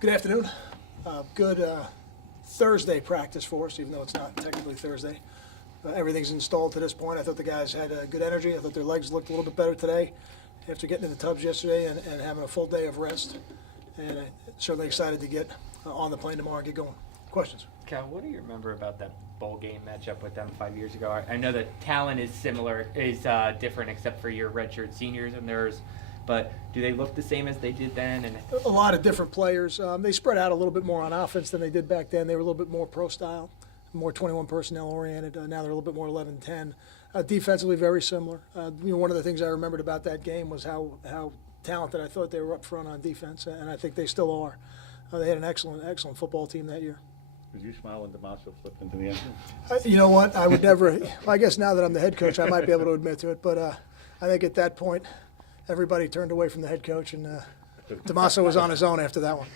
Good afternoon. Good Thursday practice for us, even though it's not technically Thursday. Everything's installed to this point. I thought the guys had good energy. I thought their legs looked a little bit better today after getting in the tubs yesterday and having a full day of rest. And I'm certainly excited to get on the plane tomorrow and get going. Questions? Cal, what do you remember about that bowl game matchup with them 5 years ago? I know the talent is different except for your redshirt seniors and theirs. But do they look the same as they did then? And a lot of different players. They spread out a little bit more on offense than they did back then. They were a little bit more pro style, more 21 personnel oriented. Now they're a little bit more 11-10. Defensively, very similar. One of the things I remembered about that game was how talented I thought they were up front on defense, and I think they still are. They had an excellent football team that year. Did you smile when DeMasso flipped into the end? You know what? I would never. Well, I guess now that I'm the head coach, I might be able to admit to it. But I think at that point, everybody turned away from the head coach, and DeMasso was on his own after that one.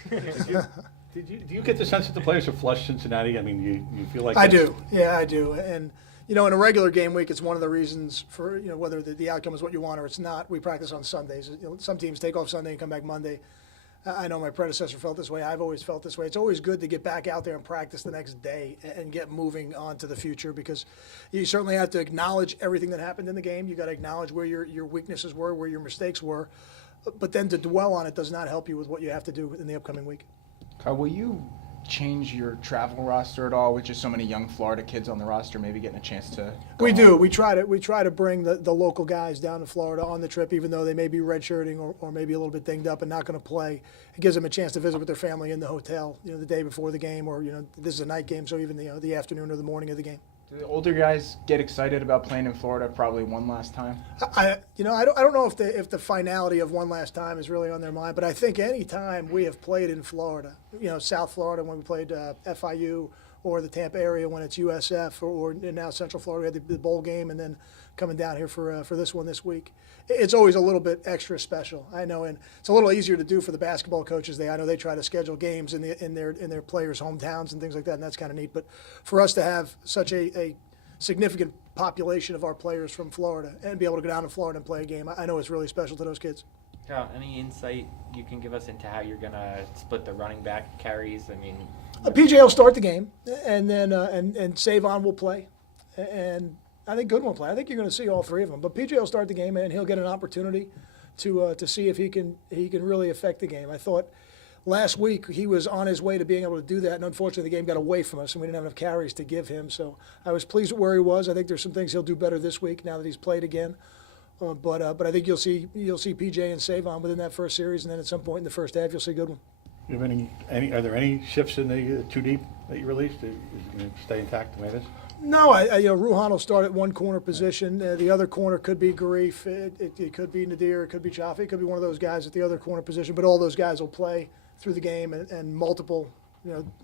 Do you get the sense that the players have flushed Cincinnati? I mean, you feel like I do. Yeah, I do. And in a regular game week, it's one of the reasons for whether the outcome is what you want or it's not. We practice on Sundays. Some teams take off Sunday and come back Monday. I know my predecessor felt this way. I've always felt this way. It's always good to get back out there and practice the next day and get moving on to the future, because you certainly have to acknowledge everything that happened in the game. You got to acknowledge where your weaknesses were, where your mistakes were. But then to dwell on it does not help you with what you have to do in the upcoming week. Kyle, will you change your travel roster at all with just so many young Florida kids on the roster, maybe getting a chance to go We do. home? We try to bring the local guys down to Florida on the trip, even though they may be redshirting or maybe a little bit dinged up and not going to play. It gives them a chance to visit with their family in the hotel, the day before the game, or this is a night game, so even the afternoon or the morning of the game. Do the older guys get excited about playing in Florida probably one last time? I don't know if the finality of one last time is really on their mind, but I think any time we have played in Florida, South Florida when we played FIU, or the Tampa area when it's USF, or now Central Florida, we had the bowl game, and then coming down here for this one this week. It's always a little bit extra special, I know, and it's a little easier to do for the basketball coaches. I know they try to schedule games in their players' hometowns and things like that, and that's kind of neat. But for us to have such a significant population of our players from Florida and be able to go down to Florida and play a game, I know it's really special to those kids. any insight you can give us into how you're going to split the running back carries? I mean, PJ will start the game, and then and Savon will play, and I think Goodwin will play. I think you're going to see all three of them. But PJ will start the game, and he'll get an opportunity to see if he can really affect the game. I thought last week he was on his way to being able to do that, and unfortunately the game got away from us, and we didn't have enough carries to give him. So I was pleased with where he was. I think there's some things he'll do better this week now that he's played again. But I think you'll see PJ and Savon within that first series, and then at some point in the first half you'll see Goodwin. You have are there any shifts in the two deep that you released? Is it going to stay intact the way it is? No, Ruhan will start at one corner position. The other corner could be Garif. It could be Nadir. It could be Chaffee. It could be one of those guys at the other corner position. But all those guys will play through the game, and multiple,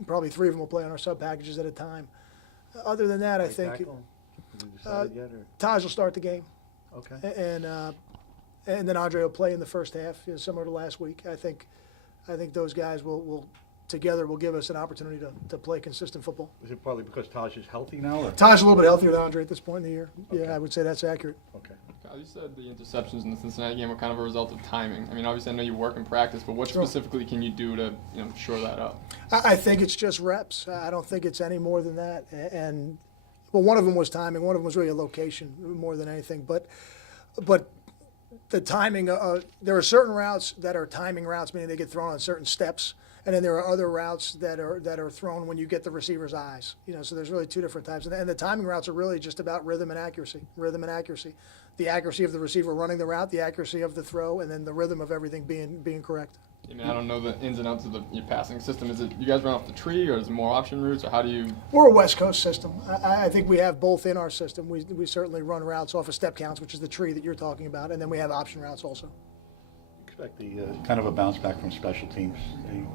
probably three of them will play on our sub packages at a time. Other than that, I think Taj will start the game. Okay. And then Andre will play in the first half, similar to last week. I think those guys will together will give us an opportunity to play consistent football. Is it partly because Taj is healthy now? Or? Taj is a little bit healthier than Andre at this point in the year. Okay. Yeah, I would say that's accurate. Okay. Kyle, you said the interceptions in the Cincinnati game were kind of a result of timing. I mean, obviously I know you work in practice, but what Sure. specifically can you do to shore that up? I think it's just reps. I don't think it's any more than that. And one of them was timing. One of them was really a location more than anything. But the timing, there are certain routes that are timing routes, meaning they get thrown on certain steps, and then there are other routes that are thrown when you get the receiver's eyes. So there's really two different types, and the timing routes are really just about rhythm and accuracy. The accuracy of the receiver running the route, the accuracy of the throw, and then the rhythm of everything being correct. I mean, I don't know the ins and outs of your passing system. Is it you guys run off the tree, or is it more option routes, or how do you? We're a West Coast system. I think we have both in our system. We certainly run routes off of step counts, which is the tree that you're talking about, and then we have option routes also. Expect the kind of a bounce back from special teams.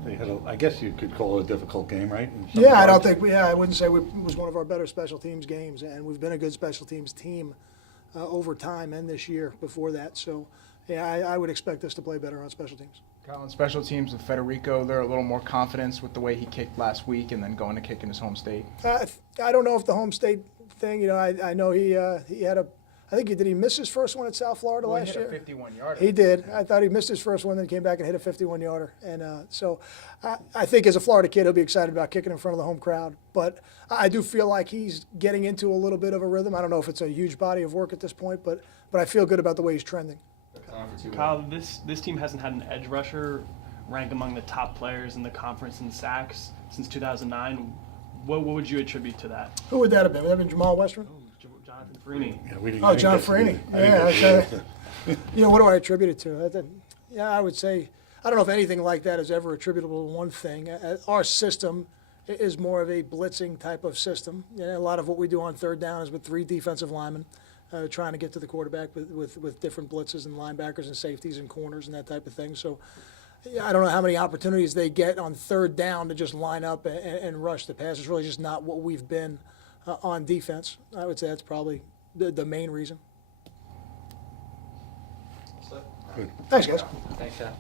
They had I guess you could call it a difficult game, right? Yeah, I don't think I wouldn't say it was one of our better special teams games, and we've been a good special teams team over time and this year before that. So, yeah, I would expect us to play better on special teams. Kyle, on special teams with Federico, there a little more confidence with the way he kicked last week and then going to kick in his home state? I don't know if the home state thing, I know he had I think did he miss his first one at South Florida Well, he last hit a year? 51-yarder. He did. I thought he missed his first one, then came back and hit a 51-yarder. And so I think as a Florida kid, he'll be excited about kicking in front of the home crowd. But I do feel like he's getting into a little bit of a rhythm. I don't know if it's a huge body of work at this point, but I feel good about the way he's trending. Kyle, this team hasn't had an edge rusher rank among the top players in the conference in sacks since 2009. What would you attribute to that? Who would that have been? Would that have been Jamal Western? Jonathan Freeney. Yeah, we didn't. Oh, John Freeney. What do I attribute it to? I would say, I don't know if anything like that is ever attributable to one thing. Our system is more of a blitzing type of system. A lot of what we do on third down is with 3 defensive linemen trying to get to the quarterback with different blitzes and linebackers and safeties and corners and that type of thing. So I don't know how many opportunities they get on third down to just line up and rush the pass. It's really just not what we've been on defense. I would say that's probably the main reason. Good. Thanks, guys. Thanks, Sean.